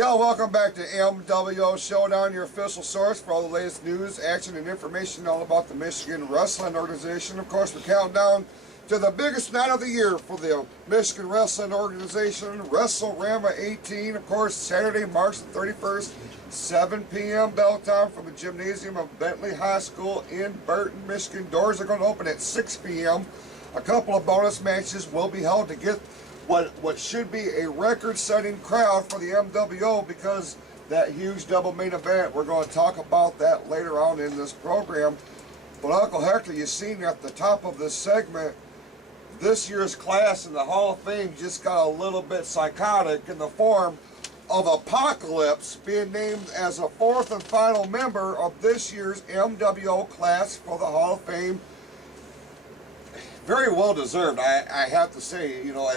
Yo, welcome back to MWO Showdown, your official source for all the latest news, action, and information all about the Michigan Wrestling Organization. Of course, we're counting down to the biggest night of the year for the Michigan Wrestling Organization, WrestleRama XVIII. Of course, Saturday, March the 31st, 7 p.m. bell time from the gymnasium of Bentley High School in Burton, Michigan. Doors are going to open at 6 p.m. A couple of bonus matches will be held to get what should be a record-setting crowd for the MWO, because that huge double main event, we're going to talk about that later on in this program. But Uncle Hector, you've seen at the top of this segment, this year's class in the Hall of Fame just got a little bit psychotic in the form of Apocalypse being named as a fourth and final member of this year's MWO class for the Hall of Fame. Very well deserved, I have to say. You know,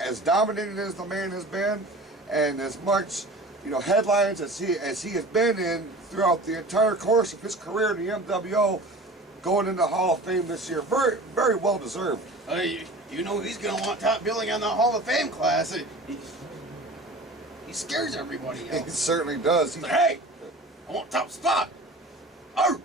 as dominating as the man has been, and as much, you know, headlines as he has been in throughout the entire course of his career in the MWO, going into the Hall of Fame this year, very, very well deserved. You know he's going to want top billing on the Hall of Fame class. He scares everybody else. He certainly does. Hey, I want top spot. Arr!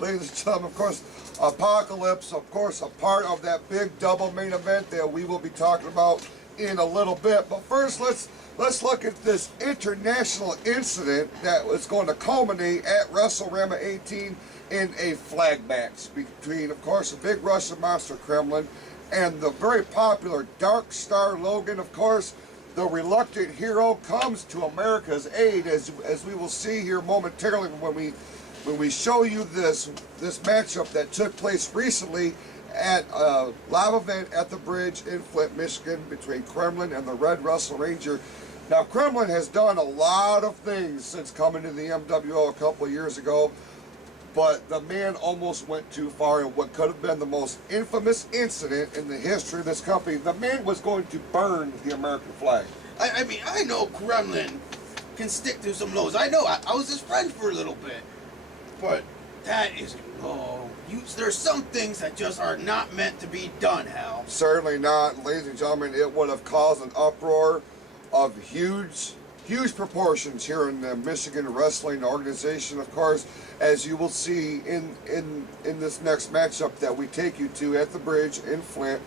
Ladies and gentlemen, of course, Apocalypse, of course, a part of that big double main event that we will be talking about in a little bit. But first, let's look at this international incident that was going to culminate at WrestleRama XVIII in a flag match between, of course, the big Russian monster Kremlin and the very popular Darkstar Logan. Of course, the reluctant hero comes to America's aid, as we will see here momentarily when we show you this matchup that took place recently at a live event at the Bridge in Flint, Michigan, between Kremlin and the Red Wrestle Ranger. Now, Kremlin has done a lot of things since coming to the MWO a couple of years ago, but the man almost went too far in what could have been the most infamous incident in the history of this company. The man was going to burn the American flag. I mean, I know Kremlin can stick through some lows. I know. I was his friend for a little bit. But that is, there's some things that just are not meant to be done, Hal. Certainly not. Ladies and gentlemen, it would have caused an uproar of huge proportions here in the Michigan Wrestling Organization. Of course, as you will see in this next matchup that we take you to at the Bridge in Flint,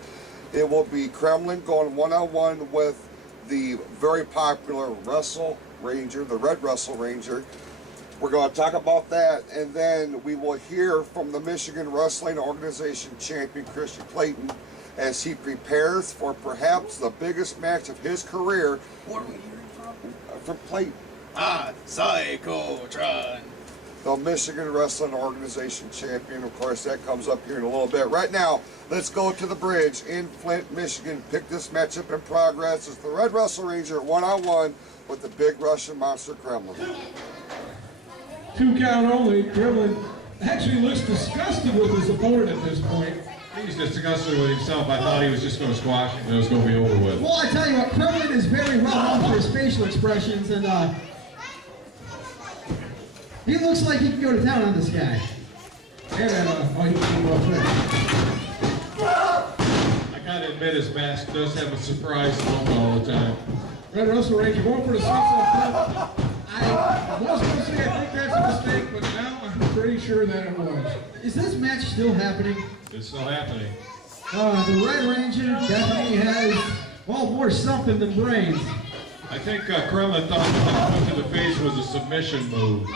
it will be Kremlin going one-on-one with the very popular Wrestle Ranger, the Red Wrestle Ranger. We're going to talk about that, and then we will hear from the Michigan Wrestling Organization champion, Kristian Klayton, as he prepares for perhaps the biggest match of his career. What are we hearing from? From Klayton. Psychotron. The Michigan Wrestling Organization champion. Of course, that comes up here in a little bit. Right now, let's go to the Bridge in Flint, Michigan. Pick this matchup in progress. It's the Red Wrestle Ranger one-on-one with the big Russian monster Kremlin. 2 count only. Kremlin actually looks disgusted with his opponent at this point. He's disgusted with himself. I thought he was just going to squash him and it was going to be over with. Well, I tell you what, Kremlin is very well known for his facial expressions, and he looks like he can go to town on this guy. And I got to admit, his mask does have a surprise look all the time. Red Wrestle Ranger going for the sunset flip. I was going to say I think that's a mistake, but now I'm pretty sure that it was. Is this match still happening? It's still happening. The Red Ranger definitely has, well, more something than brains. I think Kremlin thought that hook to the face was a submission move.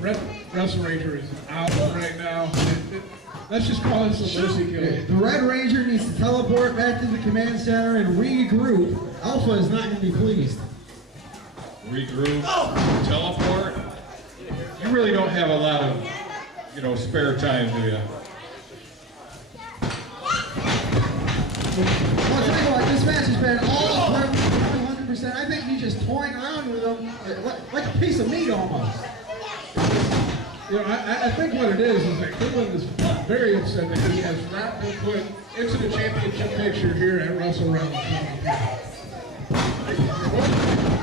Red Wrestle Ranger is out right now. Let's just call this a mercy kill. The Red Ranger needs to teleport back to the command center and regroup. Alpha is not going to be pleased. Regroup, teleport. You really don't have a lot of, spare time, do you? Well, I'll tell you what, this match has been all 100%. I think he's just toying around with him like a piece of meat almost. I think what it is that Kremlin is very upset that he has not been put into the championship picture here at WrestleRama.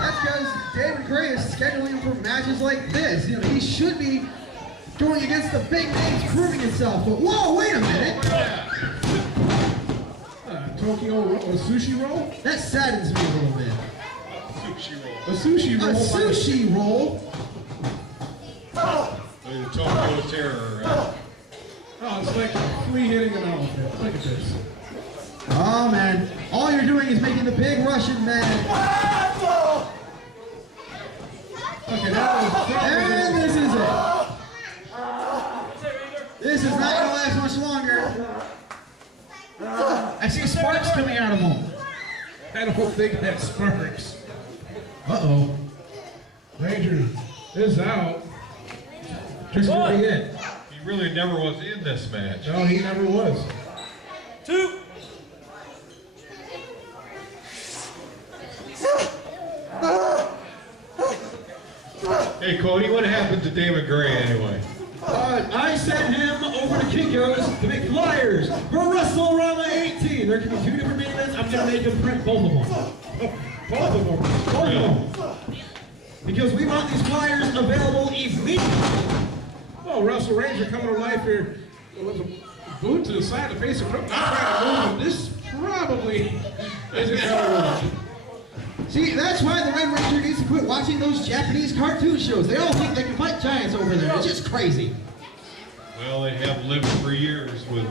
That's because David Gray is scheduling for matches like this. He should be going against the big names, proving himself. But whoa, wait a minute! Tokyo roll, a sushi roll? That saddens me a little bit. Sushi roll. A sushi roll. A sushi roll? The Tokyo Terror. Oh, it's like a flea hitting an elephant. Look at this. Oh man, all you're doing is making the big Russian man. Okay, that was And this is it. This is not gonna last much longer. I see sparks coming out of him. I don't think that sparks. Uh-oh. Ranger is out. This could be it. He really never was in this match. No, he never was. 2. Hey, Cody, what happened to David Gray anyway? I sent him over to Kinko's to make flyers for WrestleRama XVIII. There can be 2 different main events. I'm gonna make him print both of them. Both of them. Both of them. Because we want these flyers available immediately. Oh, Wrestle Ranger coming to life here with a boot to the side of the face of Crook. Not trying to move him. This probably isn't gonna work. See, that's why the Red Ranger needs to quit watching those Japanese cartoon shows. They all think they can fight giants over there. It's just crazy. Well, they have lived for years with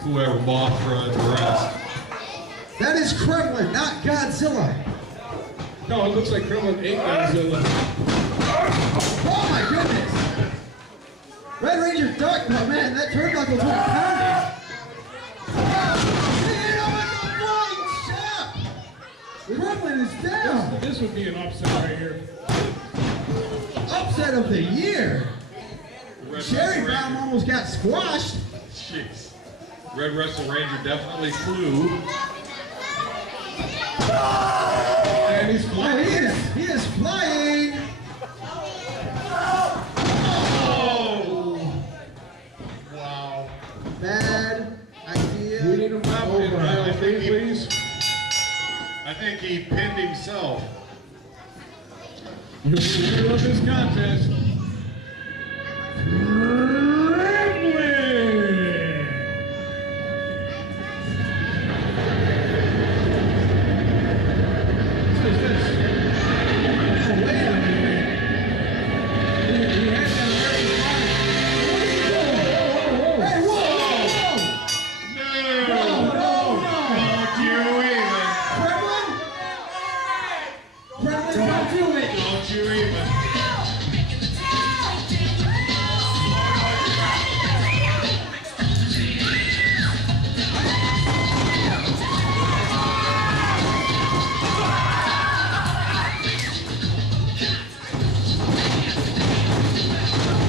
whoever, Mothra and the rest. That is Kremlin, not Godzilla. No, it looks like Kremlin ate Godzilla. Oh my goodness! Red Ranger duck, oh man, that turnbuckle took a pounding. Kremlin is down. This would be an upset right here. Upset of the year. Cherry Bomb almost got squashed. Jeez. Red Wrestle Ranger definitely flew. And he's Oh, flying. he is flying. Oh! Wow. Bad idea. We need him up in I aisle 3, think please. I think he pinned himself. The winner of this contest,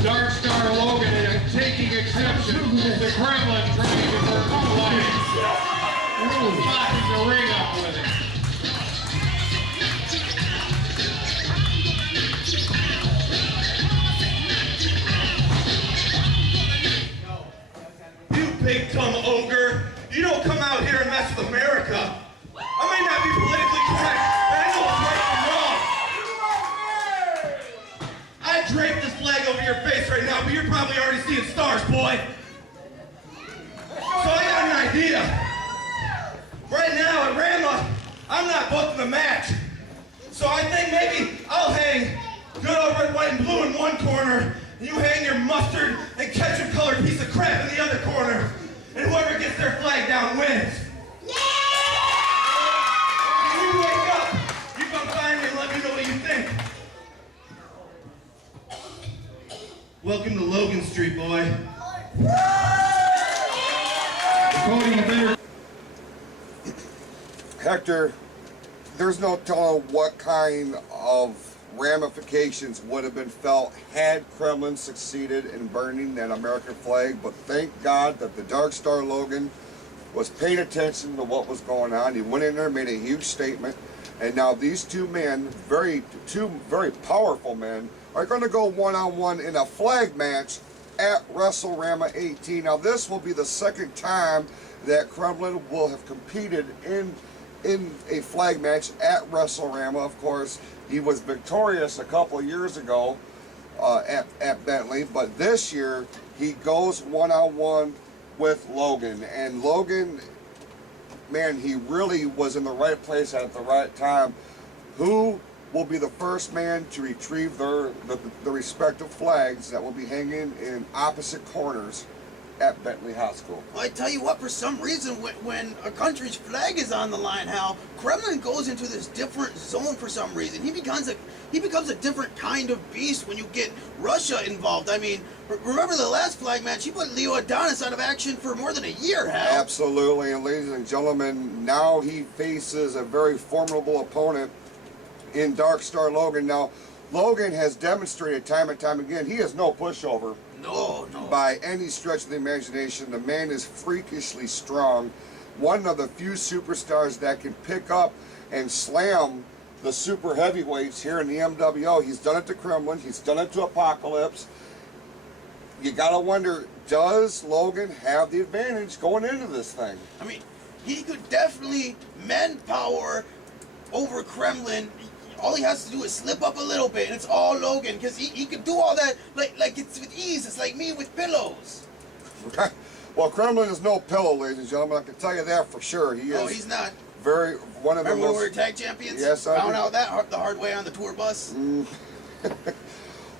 Darkstar Logan is taking exception to Kremlin trying to work alliance. Locking the ring up with it. You big dumb ogre. You don't come out here and mess with America. I may not be politically correct, but I know what's right from wrong. I draped this flag over your face right now, but you're probably already seeing stars, boy. So I got an idea. Right now at Rama, I'm not booking the match. So I think maybe I'll hang good old red, white, and blue in one corner, and you hang your mustard and ketchup colored piece of crap in the other corner. And whoever gets their flag down wins. When you wake up, you come find me and let me know what you think. Welcome to Logan Street, boy. Cody, you better. Hector, there's no telling what kind of ramifications would have been felt had Kremlin succeeded in burning that American flag, but thank God that the Darkstar Logan was paying attention to what was going on. He went in there, made a huge statement, and now these two men, two very powerful men, are going to go one-on-one in a flag match at WrestleRama XVIII. Now this will be the second time that Kremlin will have competed in a flag match at WrestleRama. Of course, he was victorious a couple of years ago at Bentley, but this year he goes one-on-one with Logan, and Logan man, he really was in the right place at the right time. Who will be the first man to retrieve the respective flags that will be hanging in opposite corners at Bentley High School? Well, I tell you what, for some reason, when a country's flag is on the line, Hal, Kremlin goes into this different zone for some reason. He becomes a different kind of beast when you get Russia involved. I mean, remember the last flag match? He put Leo Adonis out of action for more than a year, Hal. Absolutely, and ladies and gentlemen, now he faces a very formidable opponent in Darkstar Logan. Now, Logan has demonstrated time and time again, he is no pushover. No. By any stretch of the imagination. The man is freakishly strong. One of the few superstars that can pick up and slam the super heavyweights here in the MWO. He's done it to Kremlin. He's done it to Apocalypse. You gotta wonder, does Logan have the advantage going into this thing? I mean, he could definitely manpower over Kremlin. All he has to do is slip up a little bit, and it's all Logan, because he could do all that like it's with ease. It's like me with pillows. Well, Kremlin is no pillow, ladies and gentlemen. I can tell you that for sure. He is. Oh, he's not. One of the Remember when most. we were tag champions? Yes, I found do. out that the hard way on the tour bus.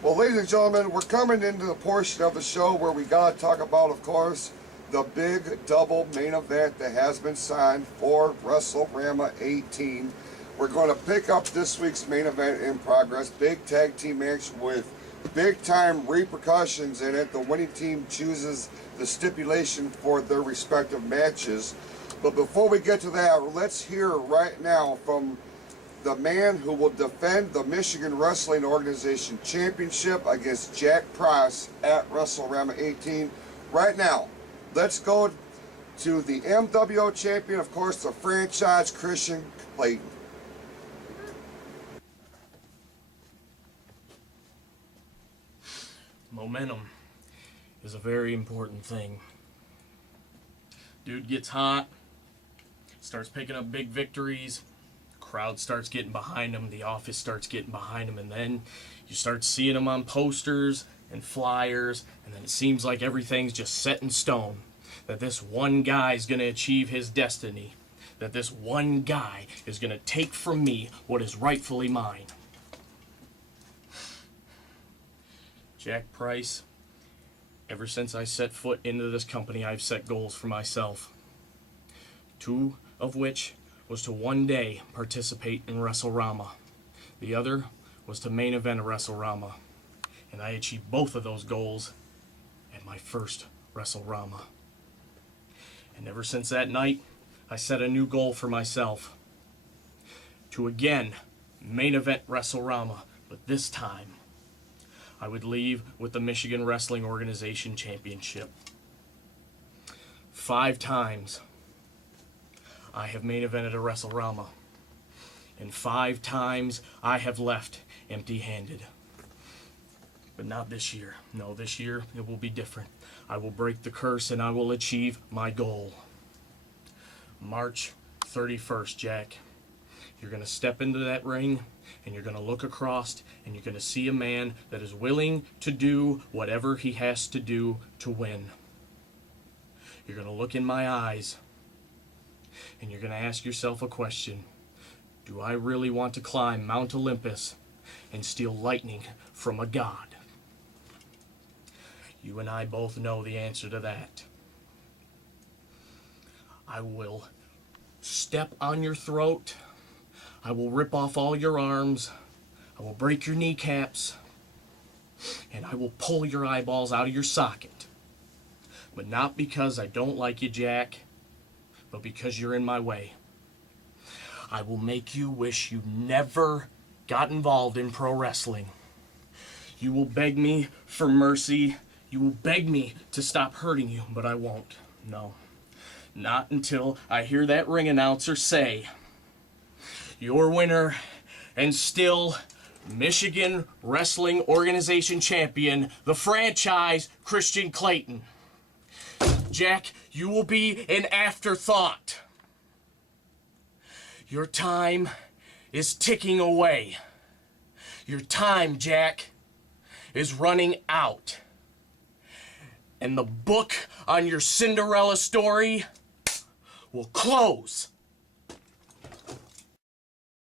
Well, ladies and gentlemen, we're coming into the portion of the show where we gotta talk about, of course, the big double main event that has been signed for WrestleRama 18. We're going to pick up this week's main event in progress. Big tag team match with big time repercussions in it. The winning team chooses the stipulation for their respective matches. But before we get to that, let's hear right now from the man who will defend the Michigan Wrestling Organization Championship against Jack Price at WrestleRama 18. Right now, let's go to the MWO champion, of course, the franchise, Kristian Klayton. Momentum is a very important thing. Dude gets hot, starts picking up big victories, crowd starts getting behind him, the office starts getting behind him, and then you start seeing him on posters and flyers, and then it seems like everything's just set in stone, that this one guy's going to achieve his destiny, that this one guy is going to take from me what is rightfully mine. Jack Price, ever since I set foot into this company, I've set goals for myself. 2 of which was to one day participate in WrestleRama. The other was to main event a WrestleRama. And I achieved both of those goals at my first WrestleRama. And ever since that night, I set a new goal for myself. To again main event WrestleRama, but this time I would leave with the Michigan Wrestling Organization Championship. 5 times I have main evented a WrestleRama, and 5 times I have left empty-handed. But not this year. No, this year it will be different. I will break the curse and I will achieve my goal. March 31st, Jack. You're going to step into that ring and you're going to look across and you're going to see a man that is willing to do whatever he has to do to win. You're going to look in my eyes and you're going to ask yourself a question. Do I really want to climb Mount Olympus and steal lightning from a god? You and I both know the answer to that. I will step on your throat. I will rip off all your arms. I will break your kneecaps. And I will pull your eyeballs out of your socket. But not because I don't like you, Jack, but because you're in my way. I will make you wish you never got involved in pro wrestling. You will beg me for mercy. You will beg me to stop hurting you, but I won't. No. Not until I hear that ring announcer say, your winner and still Michigan Wrestling Organization champion, the franchise, Kristian Klayton. Jack, you will be an afterthought. Your time is ticking away. Your time, Jack, is running out. And the book on your Cinderella story will close.